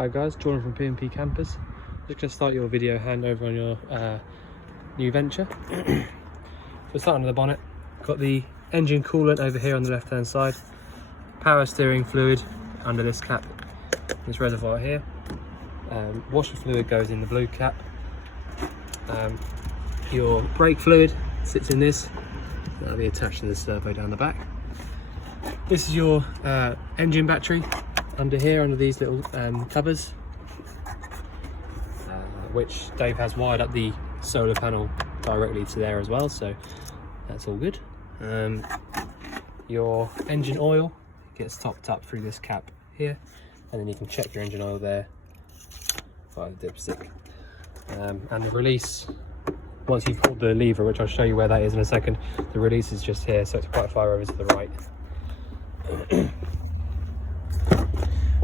Hi guys, Jordan from P&P Campers. Just going to start your video handover on your new venture. So starting with the bonnet, got the engine coolant over here on the left hand side, power steering fluid under this cap, this reservoir here, washer fluid goes in the blue cap, your brake fluid sits in this, that'll be attached to the servo down the back. This is your engine battery under here, under these little covers, which Dave has wired up the solar panel directly to there as well, so that's all good. Your engine oil gets topped up through this cap here, and then you can check your engine oil there via the dipstick. And the release, once you've pulled the lever, which I'll show you where that is in a second, the release is just here, so it's quite far over to the right.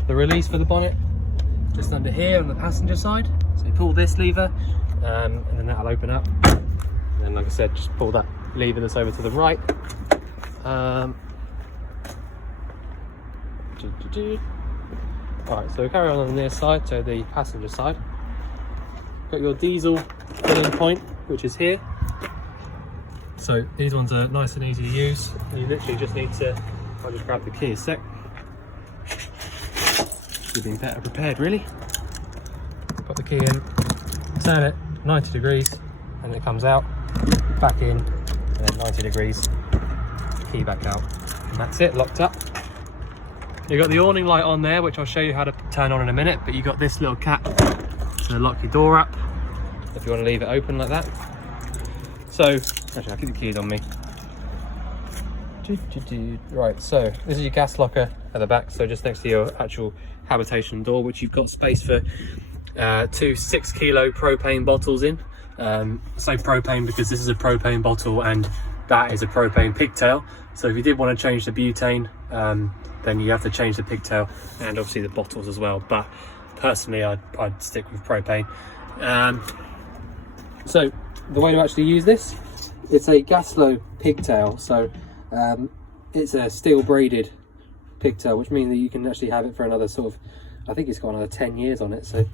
The release for the bonnet, just under here on the passenger side. So you pull this lever, and then that'll open up. And then, like I said, just pull that lever that's over to the right. Alright, so we carry on this side, so the passenger side. Got your diesel filling point, which is here. So these ones are nice and easy to use. You literally just need to, I'll just grab the key a sec. Should have been better prepared really. Put the key in, turn it 90 degrees, and it comes out, back in, and then 90 degrees, key back out. And that's it, locked up. You've got the awning light on there, which I'll show you how to turn on in a minute, but you've got this little cap to lock your door up if you want to leave it open like that. So, actually I'll keep the keys on me. Right, so this is your gas locker at the back, so just next to your actual habitation door, which you've got space for 2 6-kilo propane bottles in. I say propane because this is a propane bottle and that is a propane pigtail, so if you did want to change the butane, then you have to change the pigtail and obviously the bottles as well, but personally I'd stick with propane. So the way to actually use this, it's a Gaslow pigtail, so it's a steel braided pigtail, which means that you can actually have it for another sort of, I think it's got another 10 years on it, so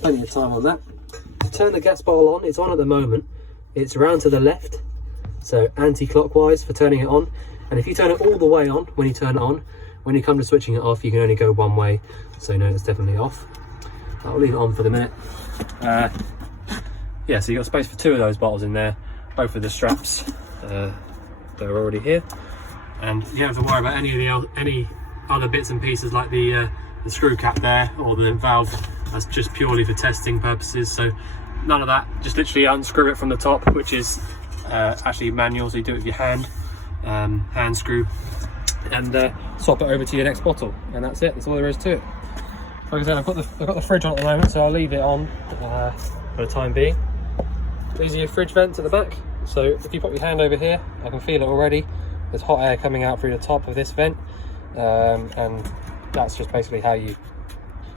plenty of time on that. To turn the gas bottle on, it's on at the moment, it's around to the left, so anti-clockwise for turning it on, and if you turn it all the way on when you turn it on, when you come to switching it off you can only go one way, so you know it's definitely off. I'll leave it on for the minute. Yeah, so you've got space for 2 of those bottles in there, both of the straps they're already here, and you don't have to worry about any other bits and pieces like the screw cap there or the valve. That's just purely for testing purposes, so none of that. Just literally unscrew it from the top, which is actually manual, so you do it with your hand screw, and swap it over to your next bottle, and that's it. That's all there is to it. Like I said, I've got the fridge on at the moment, so I'll leave it on for the time being. These are your fridge vents at the back, so if you put your hand over here, I can feel it already. There's hot air coming out through the top of this vent, and that's just basically how you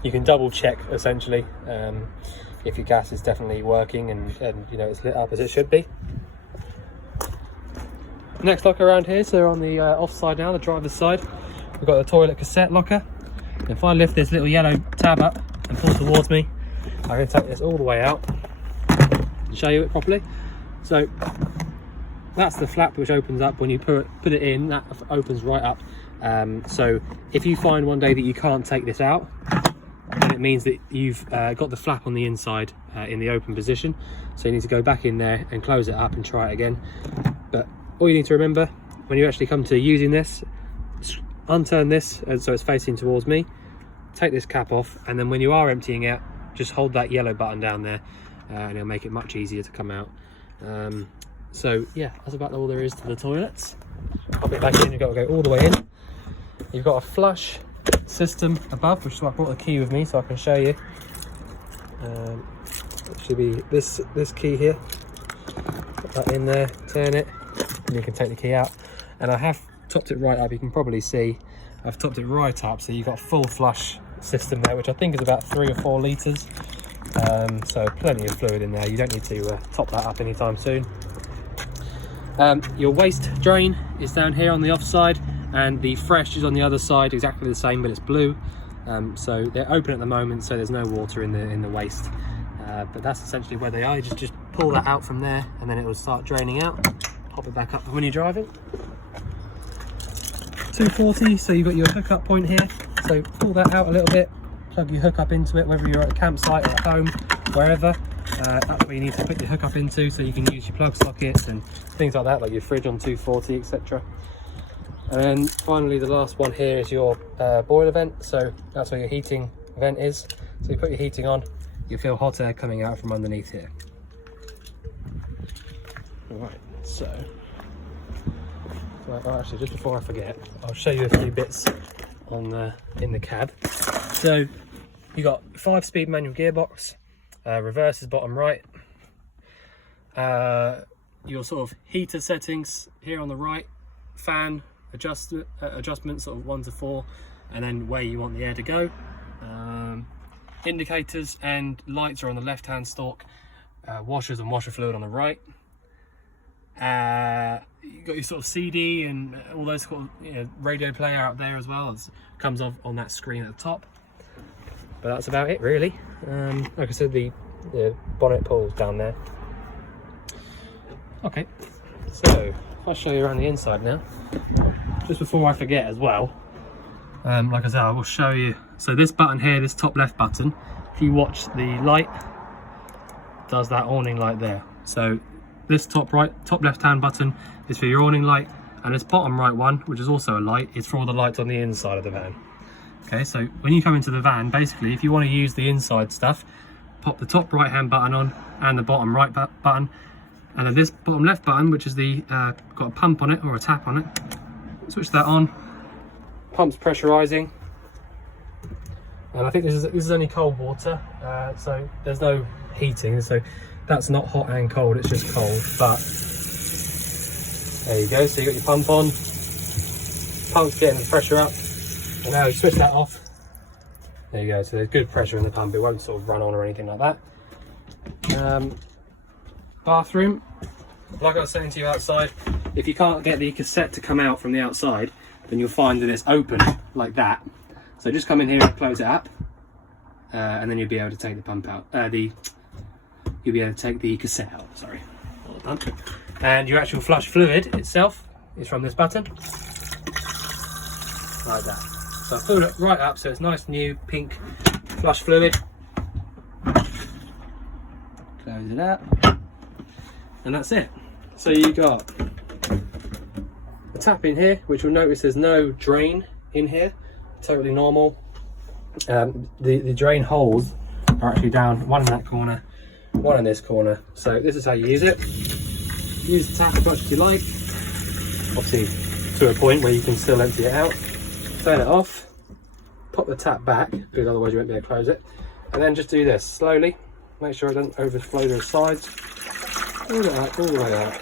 can double check essentially if your gas is definitely working and you know it's lit up as it should be. Next locker around here, so on the off side now, the driver's side, we've got the toilet cassette locker. If I lift this little yellow tab up and pull towards me, I can take this all the way out and show you it properly. So that's the flap which opens up when you put it in, that opens right up. So if you find one day that you can't take this out, then it means that you've got the flap on the inside in the open position, so you need to go back in there and close it up and try it again. But all you need to remember when you actually come to using this, unturn this so it's facing towards me, take this cap off, and then when you are emptying out, just hold that yellow button down there and it'll make it much easier to come out. So yeah, that's about all there is to the toilets. Pop it back in, you've got to go all the way in. You've got a flush system above, which is why I brought the key with me so I can show you. It should be this key here. Put that in there, turn it, and you can take the key out. And I have topped it right up, you can probably see I've topped it right up, so you've got a full flush system there, which I think is about 3 or 4 litres. So plenty of fluid in there, you don't need to top that up anytime soon. Your waste drain is down here on the off side, and the fresh is on the other side, exactly the same, but it's blue. So they're open at the moment, so there's no water in the waste. But that's essentially where they are. You just pull that out from there, and then it will start draining out. Pop it back up when you're driving. 240, so you've got your hookup point here. So pull that out a little bit, plug your hookup into it, whether you're at a campsite or at home, wherever. That's where you need to put your hookup into, so you can use your plug sockets and things like that, like your fridge on 240, etc. And then finally, the last one here is your boiler vent. So that's where your heating vent is. So you put your heating on, you feel hot air coming out from underneath here. Right, so actually, just before I forget, I'll show you a few bits on in the cab. So you got 5-speed manual gearbox, reverse is bottom right, your sort of heater settings here on the right, fan adjustment sort of 1 to 4, and then where you want the air to go. Indicators and lights are on the left hand stalk, washers and washer fluid on the right. You've got your sort of CD and all those sort of, radio player out there as well. It comes off on that screen at the top. But that's about it really. Like I said, the bonnet pulls down there. Okay, so I'll show you around the inside now. Just before I forget as well, like I said, I will show you. So this button here, this top left button, if you watch the light, does that awning light there. So this top left hand button is for your awning light, and this bottom right one, which is also a light, is for all the lights on the inside of the van. Okay, so when you come into the van, basically, if you want to use the inside stuff, pop the top right hand button on and the bottom right button, and then this bottom left button, which is the got a pump on it or a tap on it, switch that on. Pump's pressurizing, and I think this is only cold water, so there's no heating, so that's not hot and cold, it's just cold. But there you go, so you got your pump on, pump's getting the pressure up, and now you switch that off. There you go, so there's good pressure in the pump, it won't sort of run on or anything like that. Bathroom, like I was saying to you outside, if you can't get the cassette to come out from the outside, then you'll find that it's open like that. So just come in here and close it up, and then you'll be able to take the pump out. You'll be able to take the cassette out, sorry. Well done. And your actual flush fluid itself is from this button, like that. So I filled it right up, so it's nice new pink flush fluid. Close it up, and that's it. So you got a tap in here, which you'll notice there's no drain in here, totally normal. The drain holes are actually down, one in that corner, one in this corner. So this is how you use it. Use the tap as much as you like, obviously to a point where you can still empty it out. Turn it off, pop the tap back, because otherwise you won't be able to close it, and then just do this slowly. Make sure it doesn't overflow to the sides. All it out, all the way out,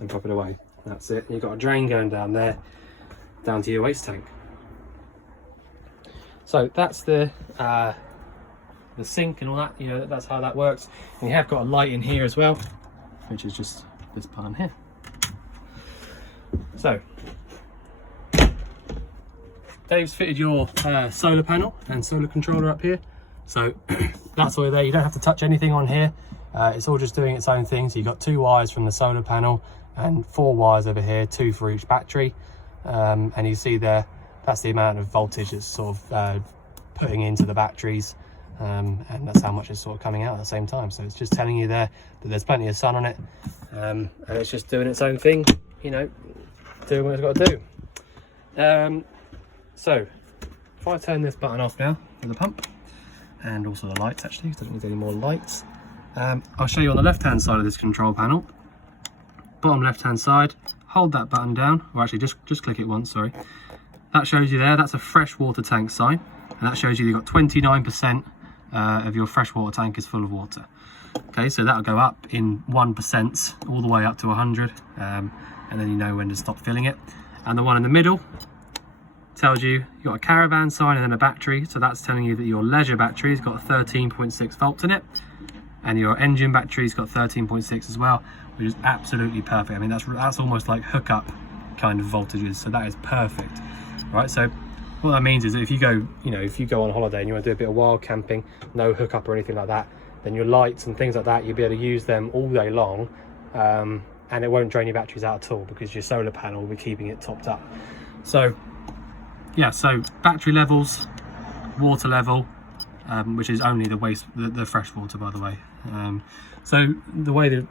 and pop it away. That's it. You've got a drain going down there, down to your waste tank. So that's the sink and all that. That's how that works. And you have got a light in here as well, which is just this button here. So Dave's fitted your solar panel and solar controller up here. So that's all there. You don't have to touch anything on here. It's all just doing its own thing. So you've got 2 wires from the solar panel and 4 wires over here, 2 for each battery. And you see there, that's the amount of voltage it's sort of putting into the batteries. And that's how much is sort of coming out at the same time. So it's just telling you there that there's plenty of sun on it, and it's just doing its own thing, doing what it's got to do. So if I turn this button off now for the pump, and also the lights, actually, because I don't need any more lights. I'll show you on the left hand side of this control panel, bottom left hand side, hold that button down, or actually just click it once, sorry. That shows you there, that's a fresh water tank sign, and that shows you you've got 29% of your fresh water tank is full of water. Okay, so that'll go up in 1% all the way up to 100, and then you know when to stop filling it. And the one in the middle tells you you've got a caravan sign and then a battery, so that's telling you that your leisure battery's got 13.6 volts in it, and your engine battery's got 13.6 as well, which is absolutely perfect. I mean, that's almost like hookup kind of voltages, so that is perfect. Right, so What that means is that if you go, if you go on holiday and you want to do a bit of wild camping, no hookup or anything like that, then your lights and things like that, you'll be able to use them all day long, and it won't drain your batteries out at all because your solar panel will be keeping it topped up. So yeah, so battery levels, water level, which is only the fresh water, by the way. So the way the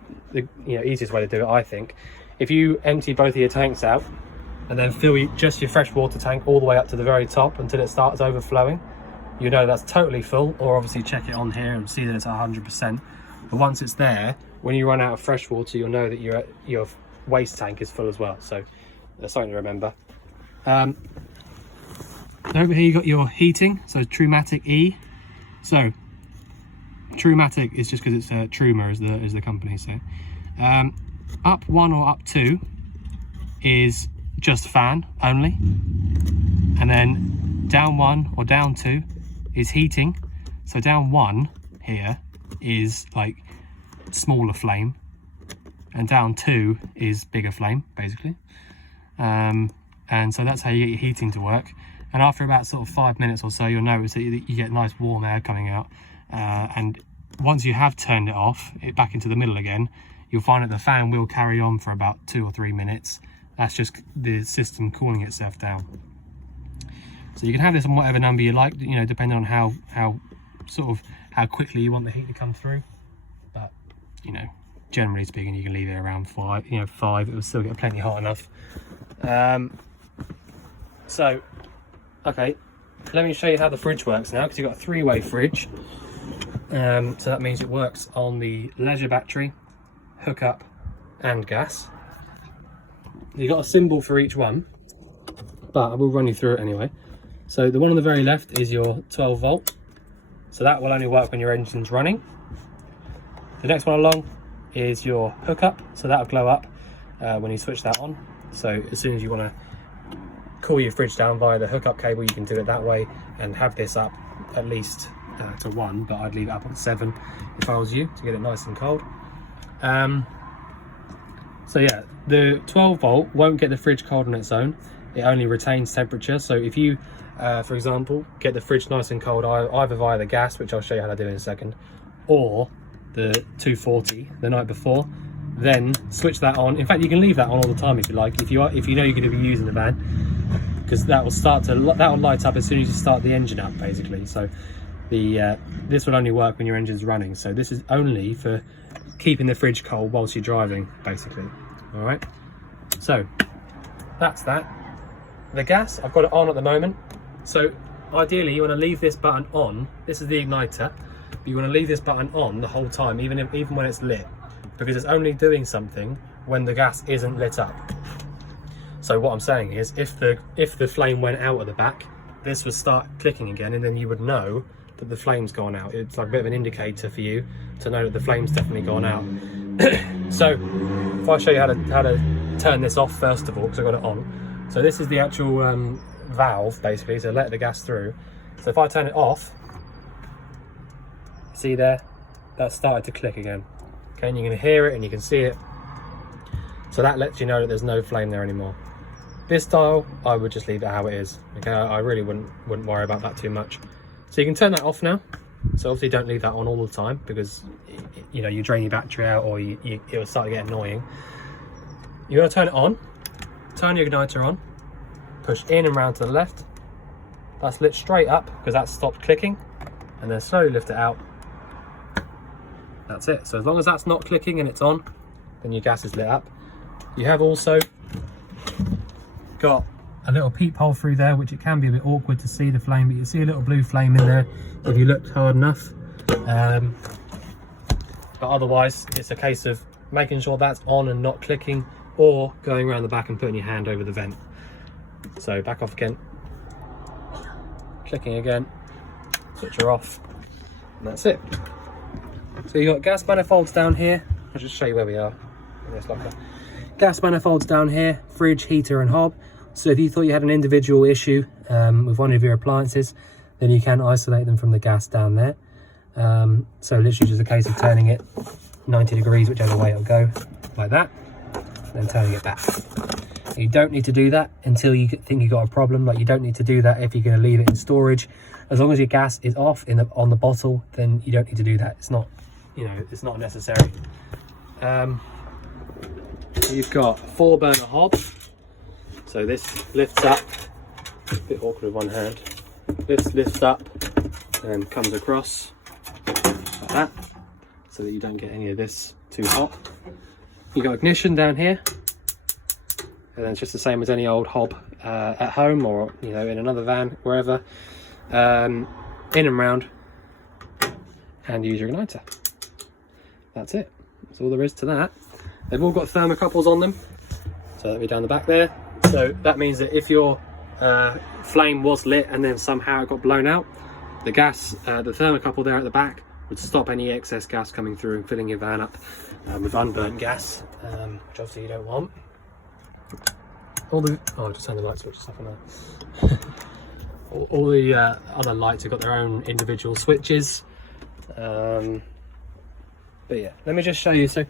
easiest way to do it, I think, if you empty both of your tanks out and then fill just your fresh water tank all the way up to the very top until it starts overflowing, you know that's totally full. Or obviously check it on here and see that it's 100%. But once it's there, when you run out of fresh water, you'll know that your waste tank is full as well. So that's something to remember. Over here you got your heating, so Trumatic E. So Trumatic is just because it's Truma as the company. So up 1 or up 2 is just fan only, and then down 1 or down 2 is heating. So down 1 here is like smaller flame, and down 2 is bigger flame, basically. And so that's how you get your heating to work. And after about sort of 5 minutes or so, you'll notice that you get nice warm air coming out. And once you have turned it off, back into the middle again, you'll find that the fan will carry on for about 2 or 3 minutes. That's just the system cooling itself down. So you can have this on whatever number you like, depending on how quickly you want the heat to come through. But generally speaking, you can leave it around 5. 5, it will still get plenty hot enough. So okay, let me show you how the fridge works now, because you've got a 3-way fridge. So that means it works on the leisure battery, hookup and gas. You've got a symbol for each one, but I will run you through it anyway. So the one on the very left is your 12 volt. So that will only work when your engine's running. The next one along is your hookup. So that'll glow up when you switch that on. So as soon as you want to cool your fridge down via the hookup cable, you can do it that way and have this up at least to 1, but I'd leave it up at 7 if I was you, to get it nice and cold. So yeah, the 12 volt won't get the fridge cold on its own. It only retains temperature. So if you for example get the fridge nice and cold either via the gas, which I'll show you how to do in a second, or the 240 the night before, then switch that on. In fact, you can leave that on all the time if you like, if you know you're going to be using the van, because that will light up as soon as you start the engine up, basically. So this will only work when your engine's running. So this is only for keeping the fridge cold whilst you're driving, basically. All right, so that's that. The gas, I've got it on at the moment. So ideally you want to leave this button on. This is the igniter, but you want to leave this button on the whole time, even when it's lit, because it's only doing something when the gas isn't lit up. So what I'm saying is, if the flame went out at the back, this would start clicking again, and then you would know that the flame's gone out. It's like a bit of an indicator for you to know that the flame's definitely gone out. So if I show you how to turn this off first of all, because I've got it on. So this is the actual valve, basically, to let the gas through. So if I turn it off, see there, that started to click again. Okay, and you're going to hear it and you can see it. So that lets you know that there's no flame there anymore. This dial, I would just leave it how it is. Okay, I really wouldn't worry about that too much. So you can turn that off now. So obviously don't leave that on all the time, because you drain your battery out, or it'll start to get annoying. You're going to turn it on, turn your igniter on, push in and round to the left. That's lit straight up because that's stopped clicking, and then slowly lift it out. That's it. So as long as that's not clicking and it's on, then your gas is lit up. You have also got a little peephole through there, which it can be a bit awkward to see the flame, but you see a little blue flame in there if you look hard enough. But otherwise, it's a case of making sure that's on and not clicking, or going around the back and putting your hand over the vent. So back off again, clicking again, switch her off, and that's it. So you've got gas manifolds down here. I'll just show you where we are in this locker. Gas manifolds down here, fridge, heater and hob. So if you thought you had an individual issue with one of your appliances, then you can isolate them from the gas down there. So literally just a case of turning it 90 degrees, whichever way it'll go, like that, and then turning it back. You don't need to do that until you think you've got a problem. Like, you don't need to do that if you're going to leave it in storage. As long as your gas is off on the bottle, then you don't need to do that. It's not, you know, it's not necessary. You've got a 4-burner hob. So this lifts up, a bit awkward with one hand. This lifts up and comes across like that, so that you don't get any of this too hot. You've got ignition down here. And then it's just the same as any old hob at home, or, you know, in another van, wherever. In and round, and use your igniter. That's it. That's all there is to that. They've all got thermocouples on them, so that'll be down the back there. So that means that if your flame was lit and then somehow it got blown out, the gas, the thermocouple there at the back would stop any excess gas coming through and filling your van up with unburnt gas, which obviously you don't want. I just turned the light switches off now. all the other lights have got their own individual switches. But yeah, let me just show you. So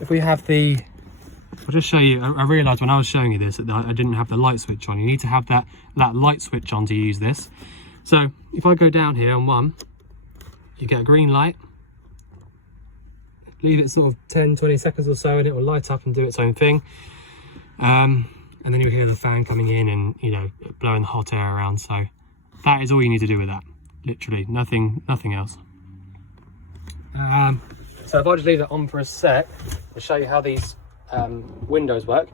if we have I'll just show you. I realised when I was showing you this that I didn't have the light switch on. You need to have that light switch on to use this. So if I go down here on one, you get a green light. Leave it sort of 10-20 seconds or so and it will light up and do its own thing. And then you'll hear the fan coming in and, you know, blowing the hot air around. So that is all you need to do with that. Literally nothing else. So if I just leave that on for a sec, I'll show you how these windows work.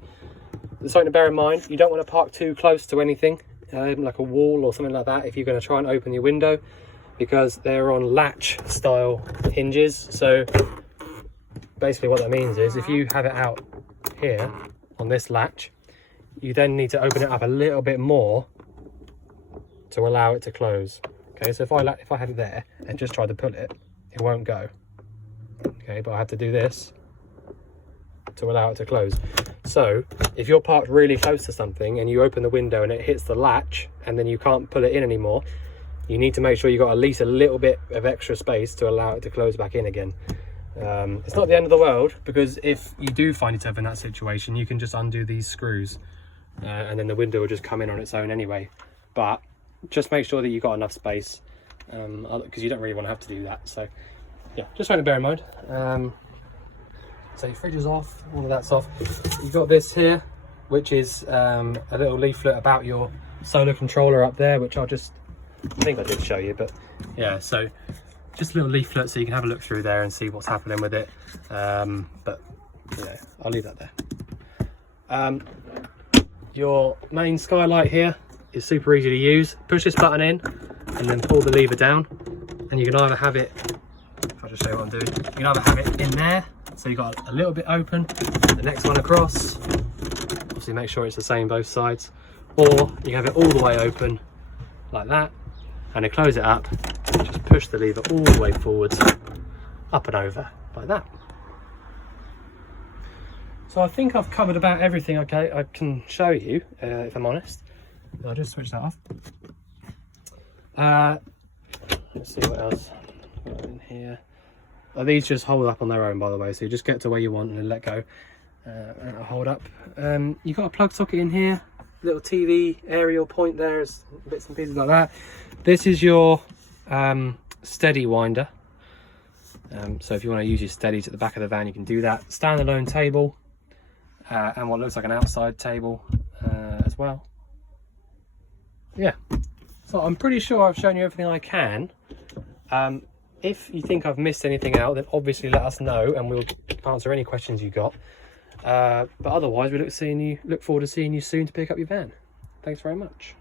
There's something to bear in mind. You don't want to park too close to anything, like a wall or something like that, if you're going to try and open your window, because they're on latch style hinges. So basically what that means is if you have it out here on this latch, you then need to open it up a little bit more to allow it to close. Okay, so if I had it there and just tried to pull it, it won't go. Okay, but I have to do this to allow it to close. So if you're parked really close to something and you open the window and it hits the latch and then you can't pull it in anymore, you need to make sure you've got at least a little bit of extra space to allow it to close back in again. It's not the end of the world, because if you do find yourself in that situation, you can just undo these screws and then the window will just come in on its own anyway. But just make sure that you've got enough space, because you don't really want to have to do that. So yeah, just something to bear in mind. So your fridge is off, all of that's off. You've got this here, which is a little leaflet about your solar controller up there, which I think I did show you, but yeah, so just a little leaflet so you can have a look through there and see what's happening with it. But yeah, I'll leave that there. Your main skylight here is super easy to use. Push this button in and then pull the lever down, and you can either have it, if I just show you what I'm doing, you can either have it in there, so you've got a little bit open, the next one across, obviously make sure it's the same both sides, or you have it all the way open like that, and to close it up, just push the lever all the way forwards, up and over like that. So I think I've covered about everything I can show you, if I'm honest. I'll just switch that off. Let's see what else we've got in here. Oh, these just hold up on their own, by the way, so you just get to where you want and then let go, and it'll hold up. You've got a plug socket in here, little TV aerial point there, bits and pieces like that. This is your steady winder. So if you want to use your steadies at the back of the van, you can do that. Standalone table, and what looks like an outside table as well. Yeah, so I'm pretty sure I've shown you everything I can. If you think I've missed anything out, then obviously let us know and we'll answer any questions you got. But otherwise, we look forward to seeing you soon to pick up your van. Thanks very much.